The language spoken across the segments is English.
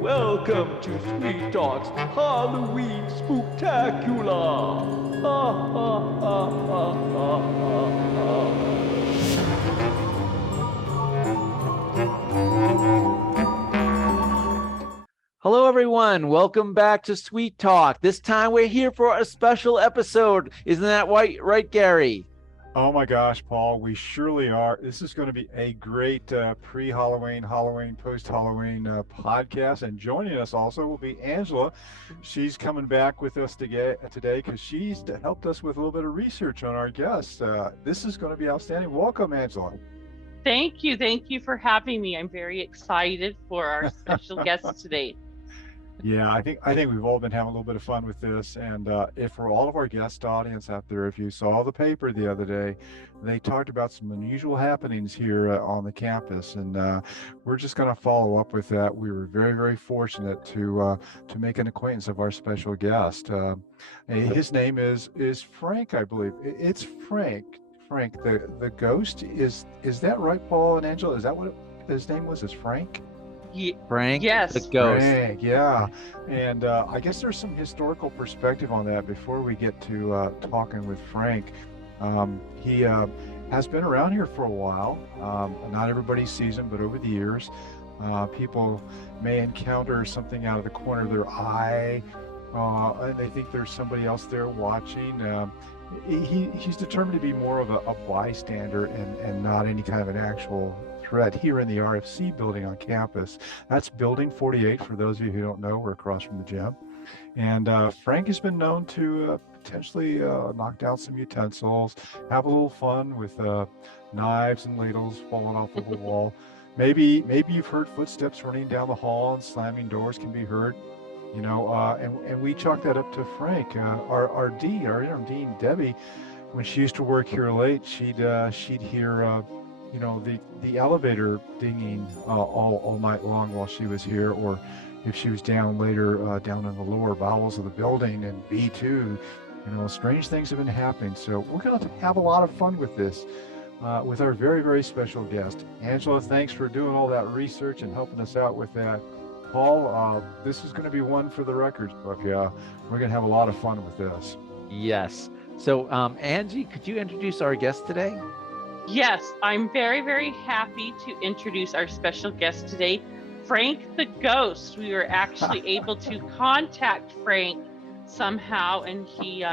Welcome to Sweet Talk's Halloween Spooktacular! Ha ha ha ha ha ha ha. Hello everyone, welcome back to Sweet Talk. This time we're here for a special episode. Isn't that right, Gary? Oh my gosh, Paul, we surely are. This is going to be a great pre-Halloween, Halloween, post-Halloween podcast. And joining us also will be Angela. She's coming back with us today because she's helped us with a little bit of research on our guests. This is going to be outstanding. Welcome, Angela. Thank you. Thank you for having me. I'm very excited for our special guest today. Yeah, I think we've all been having a little bit of fun with this, and if for all of our guest audience out there, if you saw the paper the other day, they talked about some unusual happenings here on the campus, and we're just going to follow up with that. We were very, very fortunate to make an acquaintance of our special guest. His name is Frank, I believe. It's Frank. Frank, the ghost. Is that right, Paul and Angela? Is that what his name was? Is Frank? Frank, yes, the ghost. Frank, yeah. And I guess there's some historical perspective on that before we get to talking with Frank. He has been around here for a while. Not everybody sees him, but over the years, people may encounter something out of the corner of their eye, and they think there's somebody else there watching. He's determined to be more of a bystander and not any kind of an actual threat here in the RFC building on campus. That's building 48 for those of you who don't know. We're across from the gym. And Frank has been known to potentially knock down some utensils, have a little fun with knives and ladles falling off of the wall. Maybe you've heard footsteps running down the hall and slamming doors can be heard. You know, and we chalk that up to Frank, our interim dean, Debbie. When she used to work here late, she'd hear, you know, the elevator dinging all night long while she was here, or if she was down later, down in the lower bowels of the building in B2, you know, strange things have been happening. So we're going to have a lot of fun with this, with our very, very special guest. Angela, thanks for doing all that research and helping us out with that. Paul, this is going to be one for the records book. Yeah, we're going to have a lot of fun with this. Yes. So, Angie, could you introduce our guest today? Yes, I'm very, very happy to introduce our special guest today, Frank the Ghost. We were actually able to contact Frank somehow, and he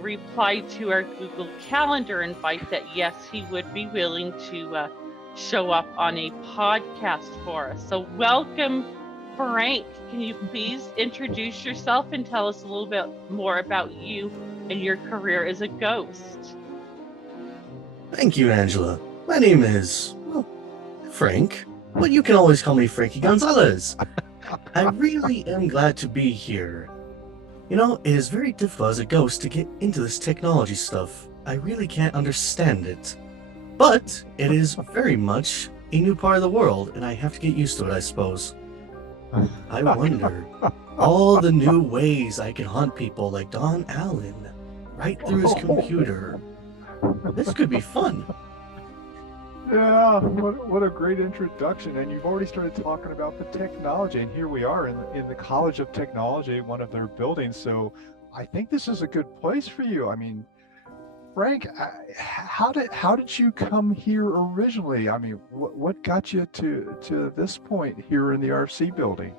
replied to our Google Calendar invite that yes, he would be willing to show up on a podcast for us. So welcome, Frank. Can you please introduce yourself and tell us a little bit more about you and your career as a ghost? Thank you, Angela. My name is, well, Frank, but you can always call me Frankie Gonzalez. I really am glad to be here. You know, it is very difficult as a ghost to get into this technology stuff. I really can't understand it. But it is very much a new part of the world, and I have to get used to it, I suppose. I wonder, all the new ways I can hunt people like Don Allen, right through his computer. This could be fun. Yeah, what a great introduction. And you've already started talking about the technology, and here we are in the College of Technology, one of their buildings. So I think this is a good place for you. I mean, Frank, how did you come here originally? I mean, what got you to this point here in the RFC building?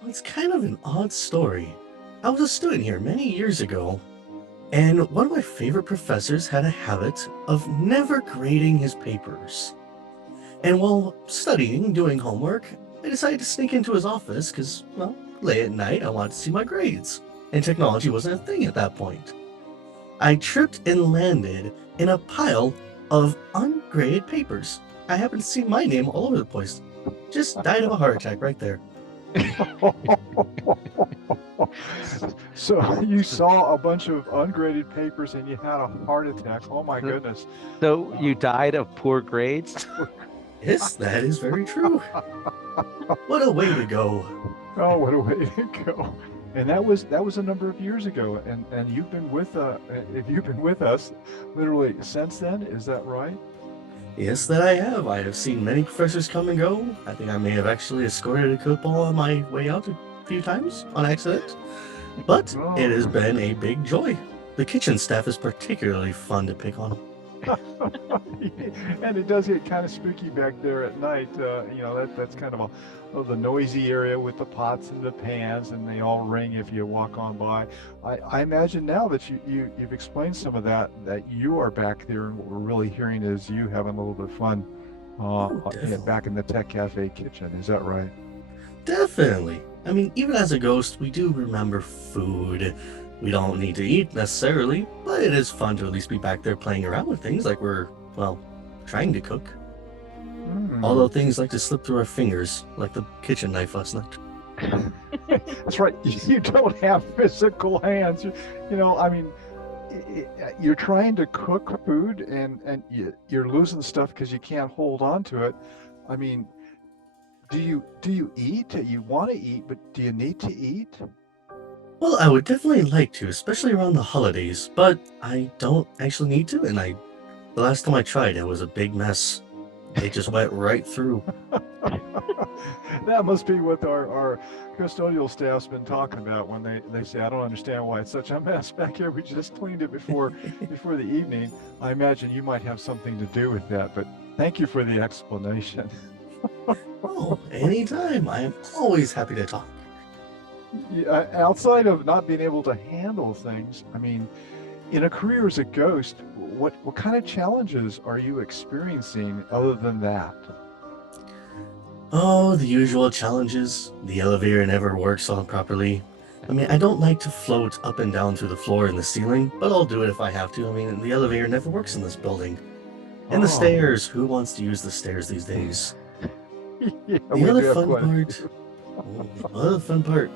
Well, it's kind of an odd story. I was a student here many years ago, and one of my favorite professors had a habit of never grading his papers. And while studying, doing homework, I decided to sneak into his office because, well, late at night I wanted to see my grades, and technology wasn't a thing at that point. I tripped and landed in a pile of ungraded papers. I happened to see my name all over the place. Just died of a heart attack right there. So you saw a bunch of ungraded papers and you had a heart attack. Oh my goodness. So you died of poor grades? Yes, that is very true. What a way to go. Oh, what a way to go. And that was a number of years ago, and you've been with us literally since then. Is that right? Yes, that I have. I have seen many professors come and go. I think I may have actually escorted a football on my way out a few times on accident. But it has been a big joy. The kitchen staff is particularly fun to pick on. And it does get kind of spooky back there at night. That's kind of the noisy area with the pots and the pans, and they all ring if you walk on by. I imagine now that you've explained some of that you are back there, and what we're really hearing is you having a little bit of fun back in the Tech Cafe kitchen. Is that right? Definitely. I mean, even as a ghost, we do remember food. We don't need to eat necessarily, but it is fun to at least be back there playing around with things like we're, well, trying to cook. Although things like to slip through our fingers, like the kitchen knife last night. That's right. You don't have physical hands. I mean, you're trying to cook food and you're losing stuff because you can't hold on to it. I mean, do you eat? You want to eat, but do you need to eat? Well, I would definitely like to, especially around the holidays, but I don't actually need to, and the last time I tried, it was a big mess. It just went right through. That must be what our custodial staff's been talking about when they say, I don't understand why it's such a mess back here. We just cleaned it before the evening. I imagine you might have something to do with that, but thank you for the explanation. Oh, anytime. I am always happy to talk. Yeah, outside of not being able to handle things, I mean, in a career as a ghost, what kind of challenges are you experiencing other than that? Oh, the usual challenges. The elevator never works all properly. I mean, I don't like to float up and down through the floor and the ceiling, but I'll do it if I have to. I mean, the elevator never works in this building. And the stairs, who wants to use the stairs these days? Yeah, The other fun part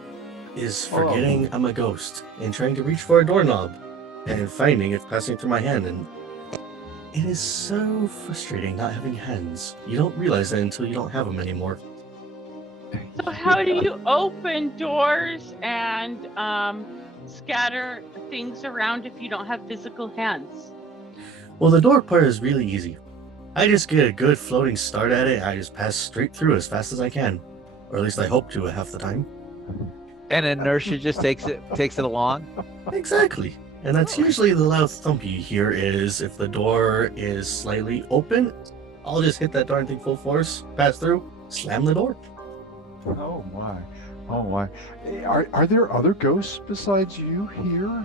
is forgetting I'm a ghost and trying to reach for a doorknob and finding it passing through my hand, and it is so frustrating not having hands. You don't realize that until you don't have them anymore. So how do you open doors and scatter things around if you don't have physical hands? Well, the door part is really easy. I just get a good floating start at it, and I just pass straight through as fast as I can. Or at least I hope to half the time. And inertia just takes it along. Exactly. And that's usually the loud thump you hear is if the door is slightly open, I'll just hit that darn thing full force, pass through, slam the door. Oh my. Are there other ghosts besides you here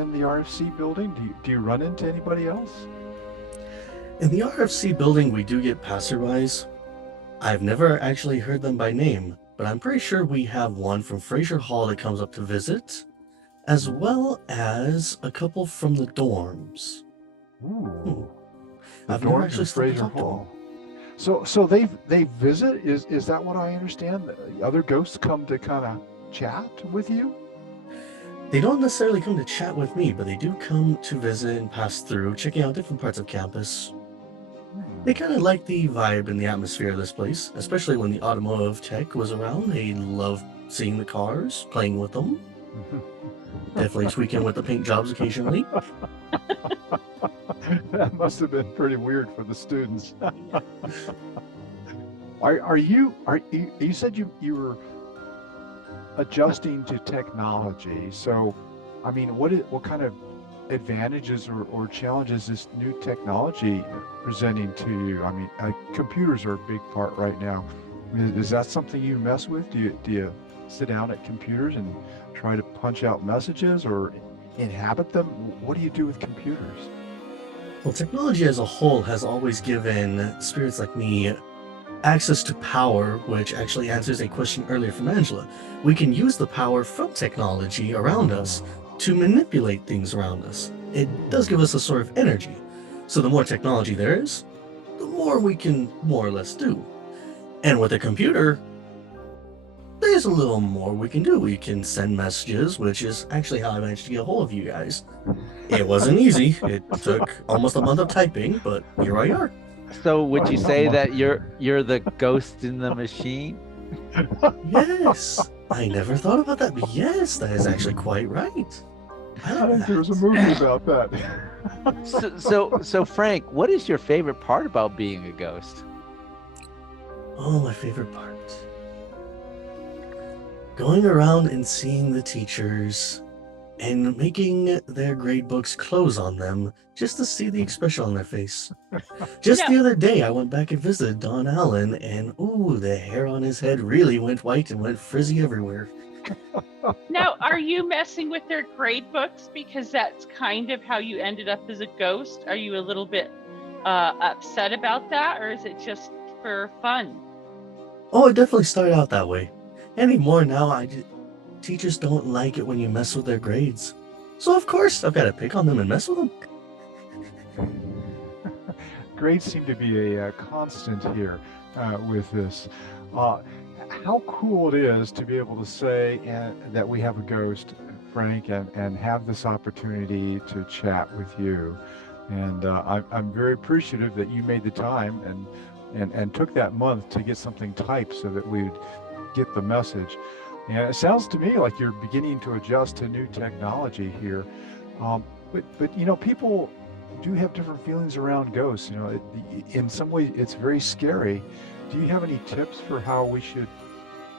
in the RFC building? Do you run into anybody else? In the RFC building, we do get passerbys. I've never actually heard them by name, but I'm pretty sure we have one from Fraser Hall that comes up to visit, as well as a couple from the dorms. Ooh. The I've never dorms actually in stepped Fraser up to them. Hall. So they visit? Is that what I understand? The other ghosts come to kind of chat with you? They don't necessarily come to chat with me, but they do come to visit and pass through, checking out different parts of campus. They kind of like the vibe and the atmosphere of this place, especially when the automotive tech was around. They loved seeing the cars, playing with them. Definitely tweaking with the paint jobs occasionally. That must have been pretty weird for the students. You said you were adjusting to technology. So, I mean, what kind of advantages or challenges is new technology presenting to you? I mean, computers are a big part right now. Is that something you mess with? Do you sit down at computers and try to punch out messages or inhabit them? What do you do with computers? Well, technology as a whole has always given spirits like me access to power, which actually answers a question earlier from Angela. We can use the power from technology around us to manipulate things around us. It does give us a sort of energy. So the more technology there is, the more we can more or less do. And with a computer, there's a little more we can do. We can send messages, which is actually how I managed to get a hold of you guys. It wasn't easy. It took almost a month of typing, but here I are. So would you say that you're the ghost in the machine? Yes. I never thought about that, but yes, that is actually quite right. I I love think there was a that. movie about that. So Frank, what is your favorite part about being a ghost? Oh, my favorite part. Going around and seeing the teachers and making their grade books close on them just to see the expression on their face. Just Now, the other day, I went back and visited Don Allen, and ooh, the hair on his head really went white and went frizzy everywhere. now, are you messing with their grade books because that's kind of how you ended up as a ghost? Are you a little bit upset about that, or is it just for fun? Oh, it definitely started out that way. Anymore now, teachers don't like it when you mess with their grades. So of course, I've got to pick on them and mess with them. Grades seem to be a constant here with this. Uh, how cool it is to be able to say that we have a ghost, Frank, and have this opportunity to chat with you. And I'm very appreciative that you made the time and took that month to get something typed so that we'd get the message. And it sounds to me like you're beginning to adjust to new technology here. But you know, people do have different feelings around ghosts. You know, in some ways, it's very scary. Do you have any tips for how we should,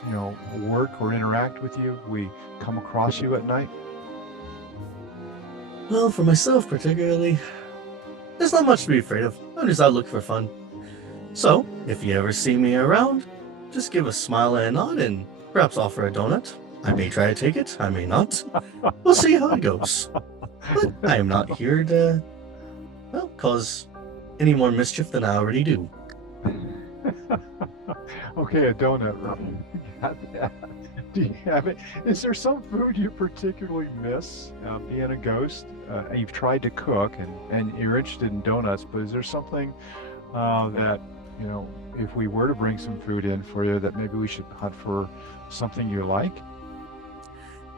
you know, work or interact with you if we come across you at night? Well, for myself particularly, there's not much to be afraid of. I'm just out looking for fun. So, if you ever see me around, just give a smile and a nod and perhaps offer a donut. I may try to take it, I may not. We'll see how it goes. But I am not here to, well, cause any more mischief than I already do. Okay, a donut. Do you have it? Is there some food you particularly miss being a ghost? You've tried to cook and you're interested in donuts, but is there something that, you know, if we were to bring some food in for you, that maybe we should hunt for something you like?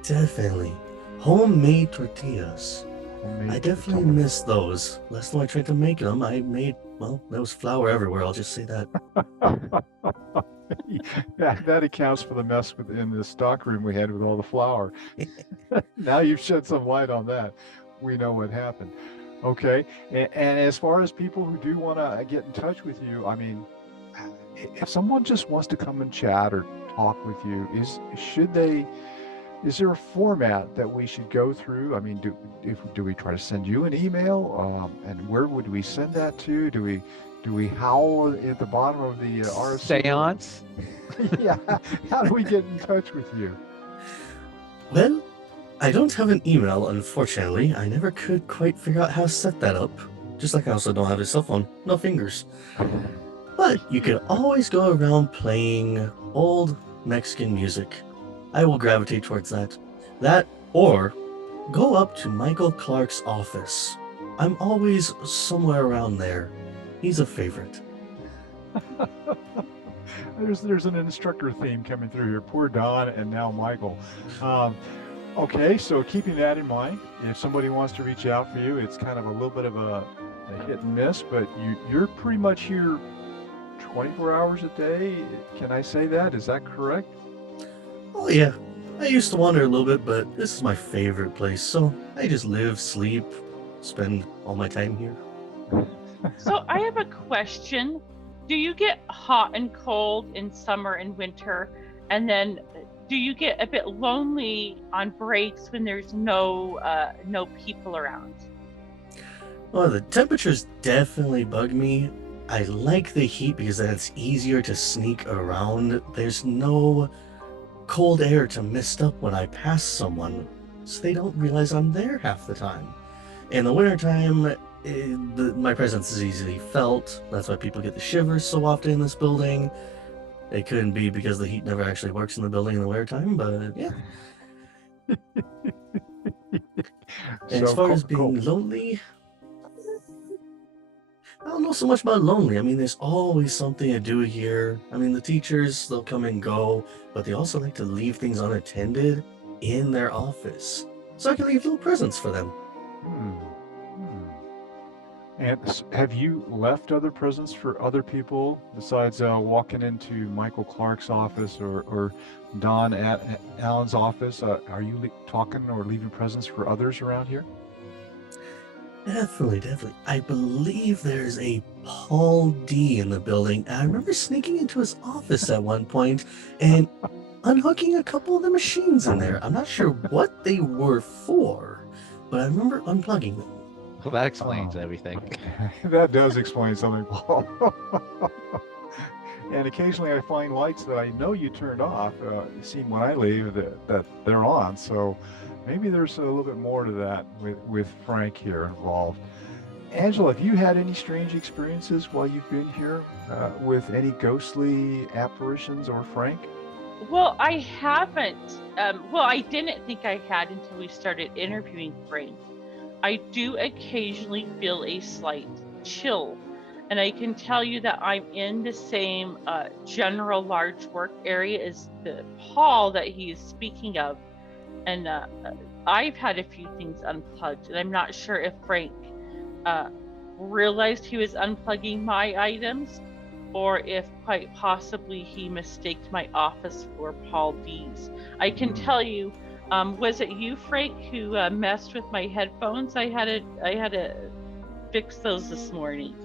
Definitely. Homemade tortillas. Homemade I definitely tortillas. miss those. Last time I tried to make them, I made, well, there was flour everywhere, I'll just say that. That accounts for the mess in the stock room we had with all the flour. Now you've shed some light on that. We know what happened. Okay. And as far as people who do want to get in touch with you, I mean, if someone just wants to come and chat or talk with you, is there a format that we should go through? I mean, do we try to send you an email? And where would we send that to? Do we howl at the bottom of the RFC? Seance? Yeah. How do we get in touch with you? Well, I don't have an email, unfortunately. I never could quite figure out how to set that up. Just like I also don't have a cell phone. No fingers. But you can always go around playing old Mexican music. I will gravitate towards that. That, or go up to Michael Clark's office. I'm always somewhere around there. He's a favorite. There's an instructor theme coming through here. Poor Don and now Michael. Okay, so keeping that in mind, if somebody wants to reach out for you, it's kind of a little bit of a hit and miss, but you're pretty much here 24 hours a day. Can I say that? Is that correct? Oh yeah, I used to wander a little bit, but this is my favorite place, so I just live, sleep, spend all my time here. So I have a question. Do you get hot and cold in summer and winter? And then do you get a bit lonely on breaks when there's no people around? Well, the temperatures definitely bug me. I like the heat because then it's easier to sneak around. There's no cold air to mist up when I pass someone, so they don't realize I'm there half the time. In the wintertime, my presence is easily felt. That's why people get the shivers so often in this building. It couldn't be because the heat never actually works in the building in the wintertime, but yeah. And as far as being lonely, I don't know so much about lonely. I mean, there's always something to do here. I mean, the teachers, they'll come and go, but they also like to leave things unattended in their office. So I can leave little presents for them. And have you left other presents for other people besides walking into Michael Clark's office or Don Allen's office? Are you talking or leaving presents for others around here? Definitely, definitely. I believe there's a Paul D in the building. I remember sneaking into his office at one point and unhooking a couple of the machines in there. I'm not sure what they were for, but I remember unplugging them. Well, that explains everything. That does explain something, Paul. And occasionally I find lights that I know you turned off, seem when I leave that they're on. So maybe there's a little bit more to that with Frank here involved. Angela, have you had any strange experiences while you've been here with any ghostly apparitions or Frank? Well, I haven't. Well, I didn't think I had until we started interviewing Frank. I do occasionally feel a slight chill. And I can tell you that I'm in the same general large work area as the hall that he is speaking of. And I've had a few things unplugged, and I'm not sure if Frank realized he was unplugging my items, or if quite possibly he mistaked my office for Paul D's. I can tell you, was it you, Frank, who messed with my headphones? I had to fix those this morning.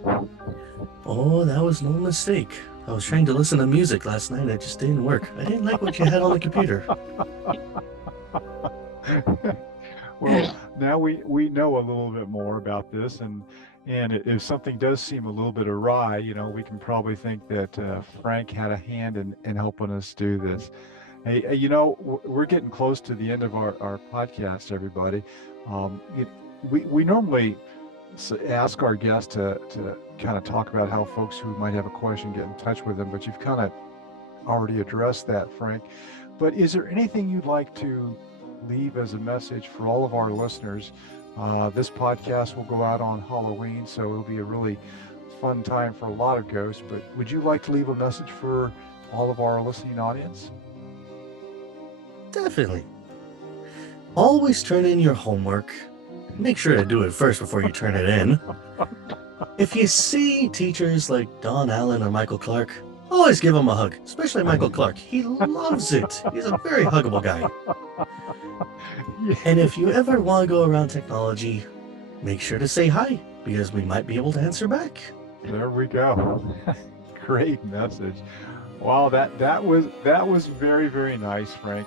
Oh, that was no mistake. I was trying to listen to music last night. It just didn't work. I didn't like what you had on the computer. Well, now we know a little bit more about this, and if something does seem a little bit awry, we can probably think that Frank had a hand in helping us do this. Hey, we're getting close to the end of our podcast, everybody. We normally ask our guests to kind of talk about how folks who might have a question get in touch with them, but you've kind of already addressed that, Frank. But is there anything you'd like to leave as a message for all of our listeners? This podcast will go out on Halloween, so it'll be a really fun time for a lot of ghosts. But would you like to leave a message for all of our listening audience? Definitely. Always turn in your homework. Make sure to do it first before you turn it in. If you see teachers like Don Allen or Michael Clark, always give them a hug, especially Michael Clark. He loves it. He's a very huggable guy. And if you ever want to go around technology, make sure to say hi, because we might be able to answer back. There we go. Great message. Wow, that was very, very nice, Frank.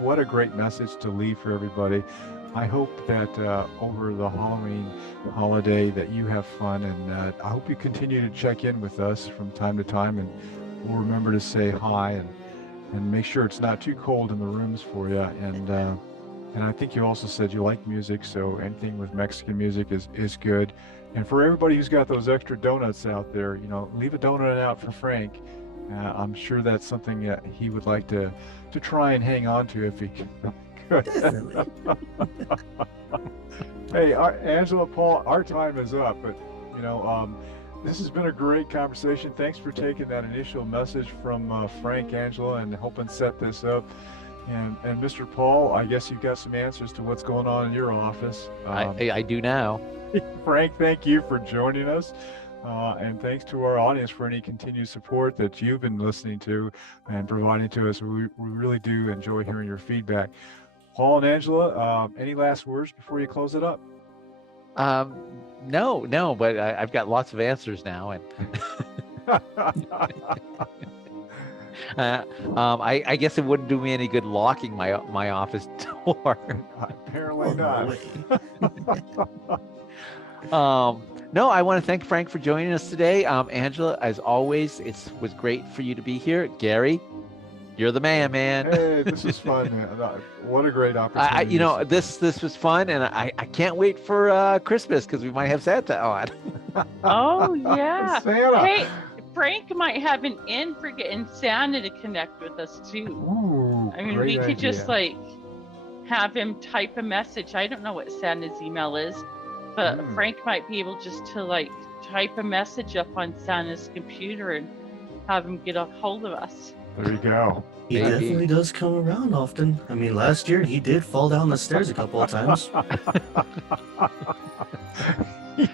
What a great message to leave for everybody. I hope that over the Halloween holiday that you have fun, and I hope you continue to check in with us from time to time, and we'll remember to say hi and make sure it's not too cold in the rooms for you. And I think you also said you like music, so anything with Mexican music is good. And for everybody who's got those extra donuts out there, leave a donut out for Frank. I'm sure that's something that he would like to try and hang on to if he could. Definitely. Hey, Angela, Paul, our time is up, but this has been a great conversation. Thanks for taking that initial message from Frank, Angela, and helping set this up. And Mr. Paul, I guess you've got some answers to what's going on in your office. I do now. Frank, thank you for joining us. And thanks to our audience for any continued support that you've been listening to and providing to us. We really do enjoy hearing your feedback. Paul and Angela, any last words before you close it up? No, but I've got lots of answers now. And I guess it wouldn't do me any good locking my office door. Apparently not. No, I want to thank Frank for joining us today. Angela, as always, it was great for you to be here. Gary, you're the man. Hey, this was fun, man. What a great opportunity. This was fun, and I can't wait for Christmas because we might have Santa on. Oh, yeah. Santa. Hey, Frank might have an in for getting Santa to connect with us, too. Ooh, I mean, great we could idea. just, have him type a message. I don't know what Santa's email is, but Frank might be able just to, type a message up on Santa's computer and have him get a hold of us. There you go. He Maybe. definitely does come around often. I mean, last year he did fall down the stairs a couple of times.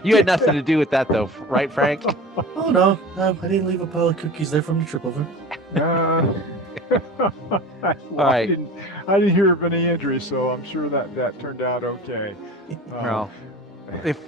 You had nothing to do with that, though, right, Frank? Oh no, I didn't leave a pile of cookies there from the trip over. Well, right. I didn't hear of any injuries, so I'm sure that turned out okay. Well, if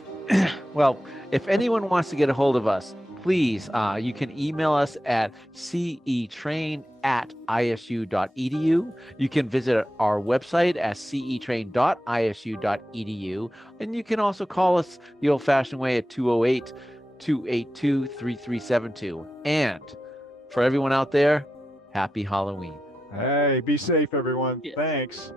if anyone wants to get a hold of us, please, you can email us at cetrain@isu.edu. You can visit our website at cetrain.isu.edu, and you can also call us the old-fashioned way at 208-282-3372. And for everyone out there, happy Halloween. Hey, be safe, everyone. Yes. Thanks.